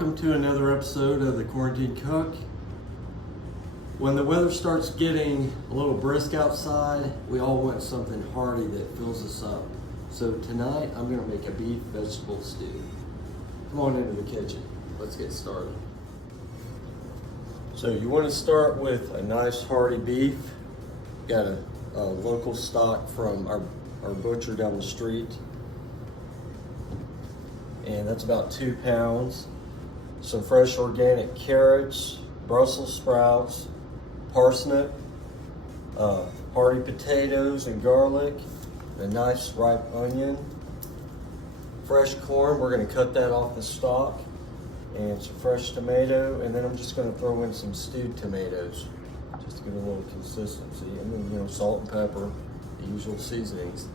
welcome to another episode of the Quarantine Cook. When the weather starts getting a little brisk outside, we all want something hearty that fills us up. So tonight I'm gonna make a beef vegetable stew. Come on into the kitchen, let's get started. So you wanna start with a nice hearty beef. Got a local stock from our butcher down the street. And that's about 2 pounds. Some fresh organic carrots, Brussels sprouts, parsnip, hearty potatoes and garlic, a nice ripe onion, fresh corn, we're gonna cut that off the stalk, and some fresh tomato, and then I'm just gonna throw in some stewed tomatoes, just to get a little consistency, and then, you know, salt and pepper, the usual seasonings.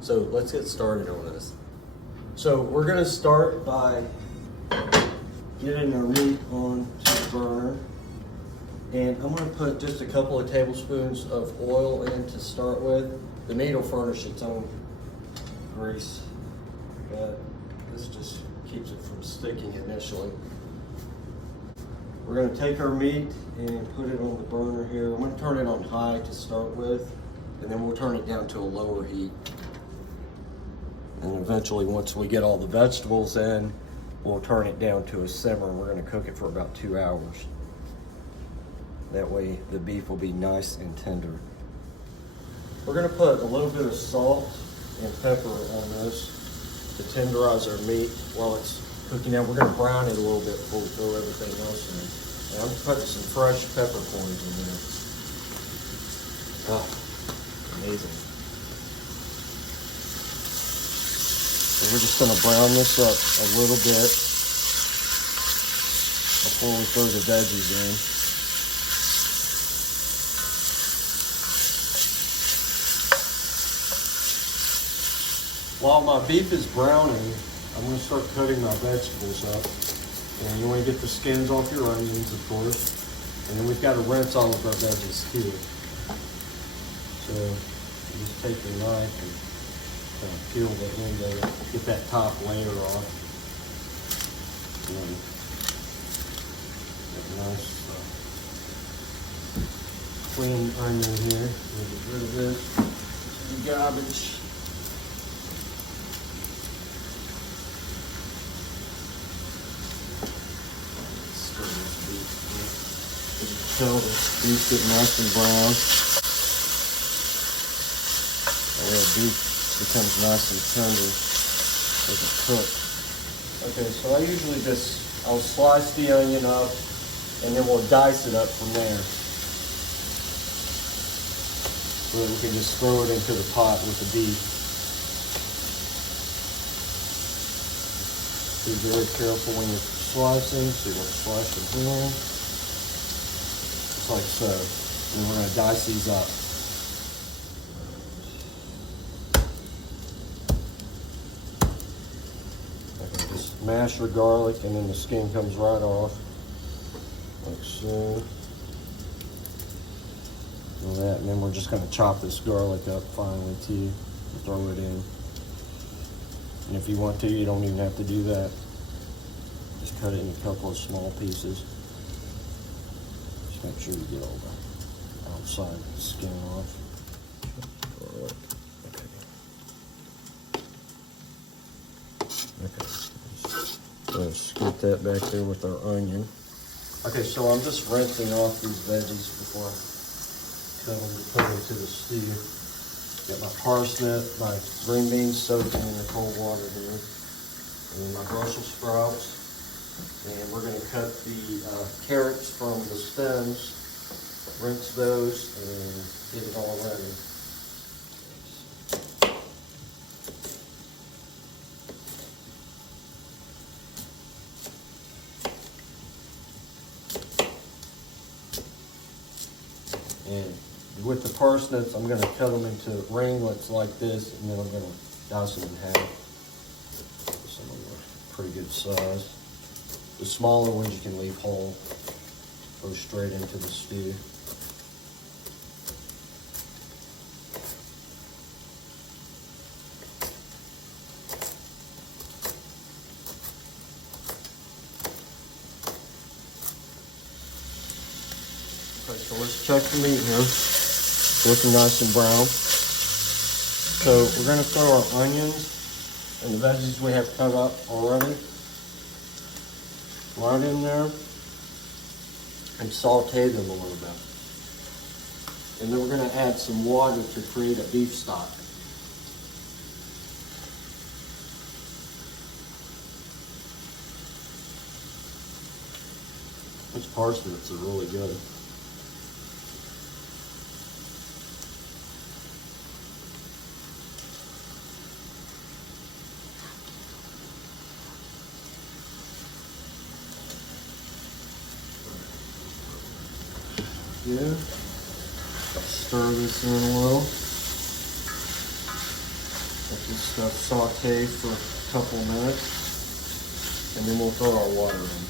So let's get started on this. So we're gonna start by getting our meat on to the burner. And I'm gonna put just a couple of tablespoons of oil in to start with. The meat will furnish its own grease, but this just keeps it from sticking initially. We're gonna take our meat and put it on the burner here. I'm gonna turn it on high to start with, and then we'll turn it down to a lower heat. And eventually, once we get all the vegetables in, we'll turn it down to a simmer, and we're gonna cook it for about 2 hours. That way the beef will be nice and tender. We're gonna put a little bit of salt and pepper on this to tenderize our meat while it's cooking out. We're gonna brown it a little bit before we throw everything else in. And I'm putting some fresh peppercorns in there. Oh, amazing. So we're just gonna brown this up a little bit before we throw the veggies in. While my beef is browning, I'm gonna start cutting my vegetables up. And you wanna get the skins off your onions, of course. And then we've gotta rinse all of our veggies too. So you just take your knife and peel the end of it, get that top layer off. And then get a nice clean onion here. We'll get rid of this garbage. Tell the beef get nice and brown. That way the beef becomes nice and tender as it cooks. Okay, so I usually I'll slice the onion up and then we'll dice it up from there. So that we can just throw it into the pot with the beef. Be very careful when you're slicing, so you don't slice your hand. Just like so. And we're gonna dice these up. Mash your garlic and then the skin comes right off, like so. And that, and then we're just gonna chop this garlic up finely too, and throw it in. And if you want to, you don't even have to do that. Just cut it in a couple of small pieces. Just make sure you get all the outside skin off. Okay. Let's get that back there with our onion. Okay, so I'm just rinsing off these veggies before I cut them to put into the stew. Got my parsnip, my green beans soaking in the cold water here, and my Brussels sprouts. And we're going to cut the carrots from the stems, rinse those, and get it all ready. And with the parsnips, I'm going to cut them into ringlets like this, and then I'm going to dice them in half. Some of them are pretty good size. The smaller ones you can leave whole, go straight into the stew. Okay, so let's check the meat here. It's looking nice and brown. So we're gonna throw our onions and the veggies we have cut up already right in there and saute them a little bit. And then we're gonna add some water to create a beef stock. These parsnips are really good. Yeah. Stir this in a little. Let this stuff saute for a couple minutes, and then we'll throw our water in.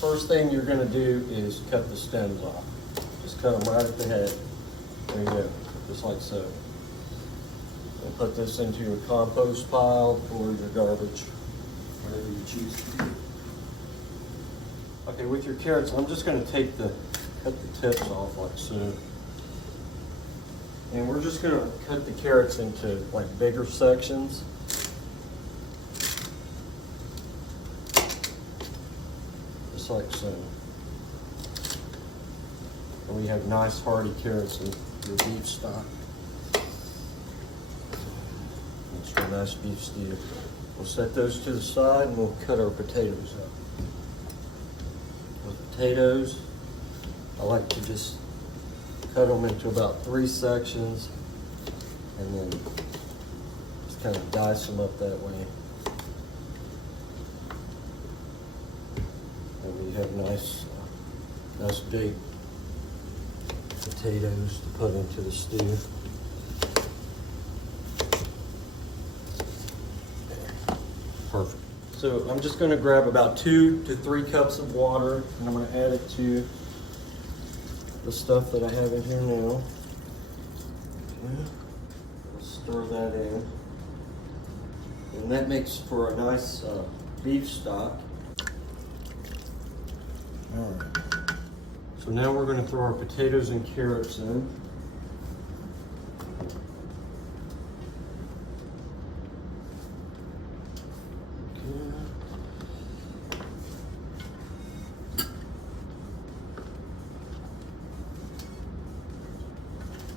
First thing you're going to do is cut the stems off. Just cut them right at the head. There you go, just like so. We'll put this into your compost pile or your garbage, whatever you choose to do. Okay, with your carrots, I'm just going to cut the tips off like so. And we're just going to cut the carrots into like bigger sections. Just like so. And we have nice hearty carrots in your beef stock. It's a nice beef stew. We'll set those to the side and we'll cut our potatoes up. With potatoes, I like to just cut them into about 3 sections and then just kind of dice them up that way. And we have nice big potatoes to put into the stew. Perfect. So I'm just going to grab about 2 to 3 cups of water and I'm going to add it to the stuff that I have in here now. Okay. I'll stir that in. And that makes for a nice beef stock. All right. So now we're going to throw our potatoes and carrots in.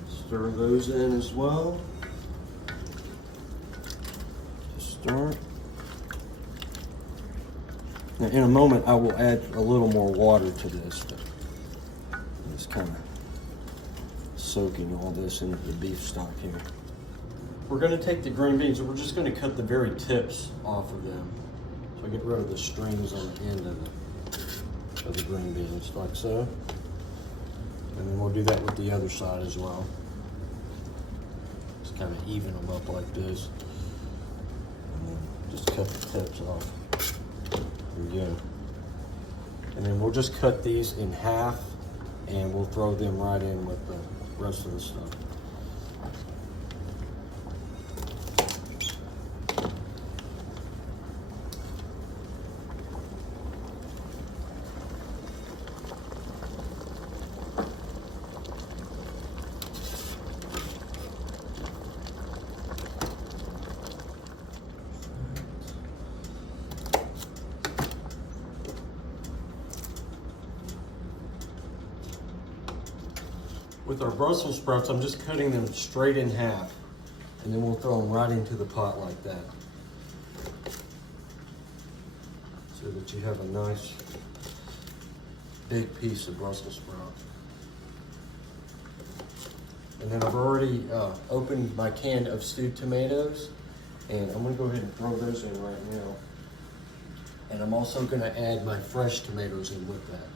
Stir those in as well. Just stir. Now in a moment I will add a little more water to this, but it's kind of soaking all this into the beef stock here. We're going to take the green beans and we're just going to cut the very tips off of them. So get rid of the strings on the end of the green beans, like so. And then we'll do that with the other side as well. Just kind of even them up like this. And then just cut the tips off. There we go. And then we'll just cut these in half and we'll throw them right in with the rest of the stuff. With our Brussels sprouts, I'm just cutting them straight in half, and then we'll throw them right into the pot like that, so that you have a nice big piece of Brussels sprout. And then I've already opened my can of stewed tomatoes, and I'm going to go ahead and throw those in right now. And I'm also going to add my fresh tomatoes in with that.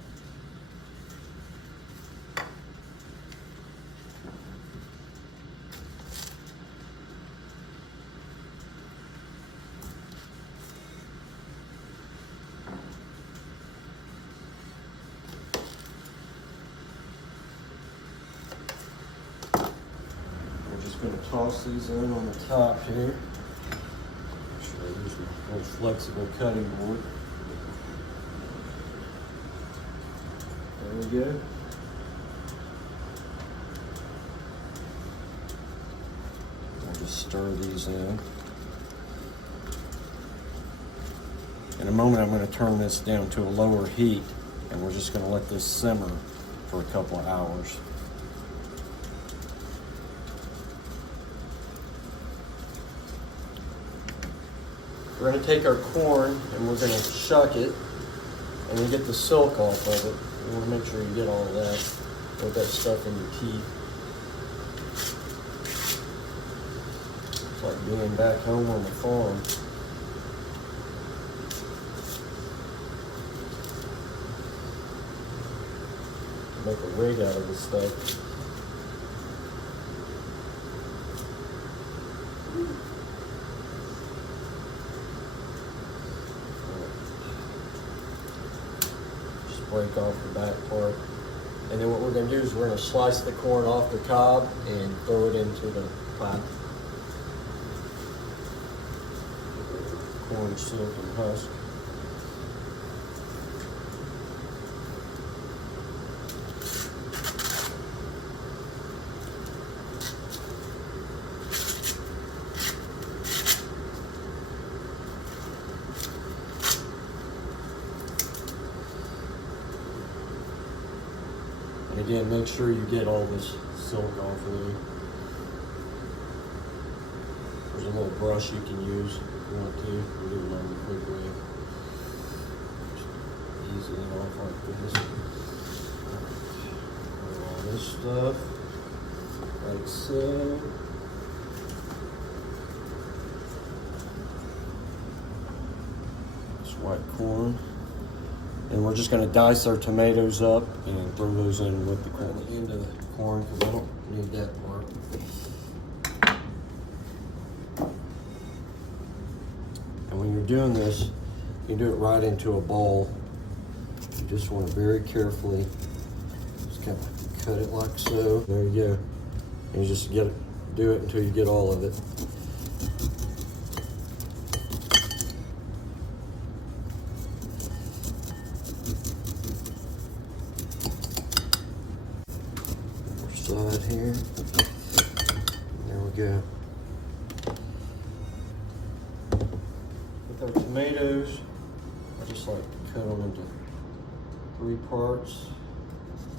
Going to toss these in on the top here. Make sure I use my little flexible cutting board. There we go. I'll just stir these in. In a moment, I'm going to turn this down to a lower heat, and we're just going to let this simmer for a couple of hours. We're going to take our corn and we're going to shuck it and then get the silk off of it. You want to make sure you get all of that, with that stuff in your teeth. It's like being back home on the farm. Make a wig out of this stuff. Just break off the back part. And then what we're going to do is we're going to slice the corn off the cob and throw it into the pot. Corn silk and husk. And again, make sure you get all this silk off of there. There's a little brush you can use if you want to. We'll do it on the quick way. Just easing it off like this. All this stuff, like so. This white corn. And we're just going to dice our tomatoes up and throw those in with the corn. At the end of the corn, because I don't need that part. And when you're doing this, you do it right into a bowl. You just want to very carefully just kind of cut it like so. There you go. And you just do it until you get all of it. Side here. There we go. With our tomatoes, I just like to cut them into 3 parts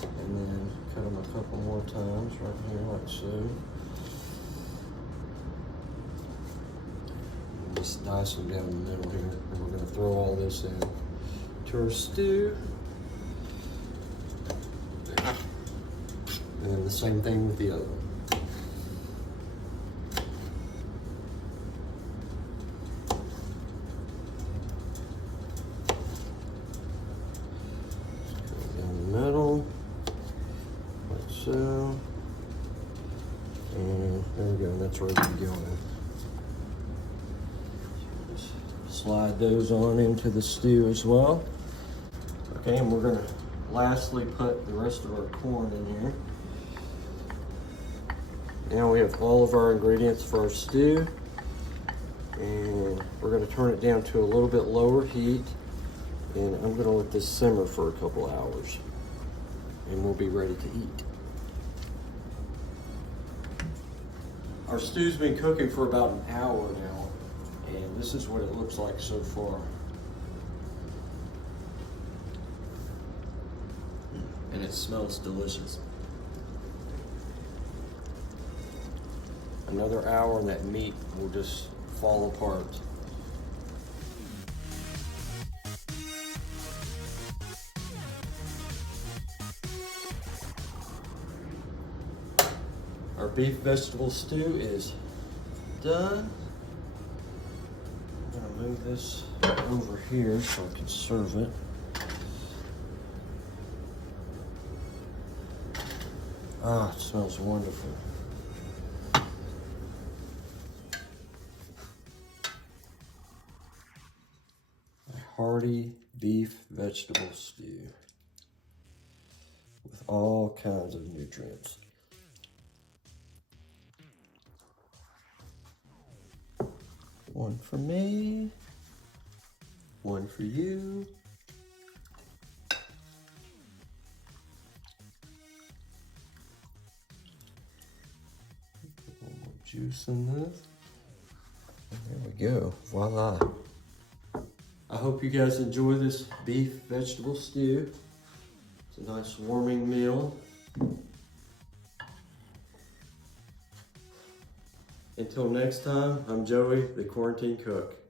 and then cut them a couple more times right here like so. And just dice them down the middle here, and we're going to throw all this in to our stew. And then the same thing with the other one. Just go down the middle, like so. And there we go, and that's ready to go in. Just slide those on into the stew as well. Okay, and we're gonna lastly put the rest of our corn in here. Now we have all of our ingredients for our stew, and we're going to turn it down to a little bit lower heat, and I'm going to let this simmer for a couple hours, and we'll be ready to eat. Our stew's been cooking for about an hour now, and this is what it looks like so far. And it smells delicious. Another hour and that meat will just fall apart. Our beef vegetable stew is done. I'm gonna move this over here so I can serve it. Ah, it smells wonderful. Hearty beef vegetable stew with all kinds of nutrients. One for me, One for you. A little more juice in this. And there we go, voila. I hope you guys enjoy this beef vegetable stew. It's a nice warming meal. Until next time, I'm Joey, the Quarantine Cook.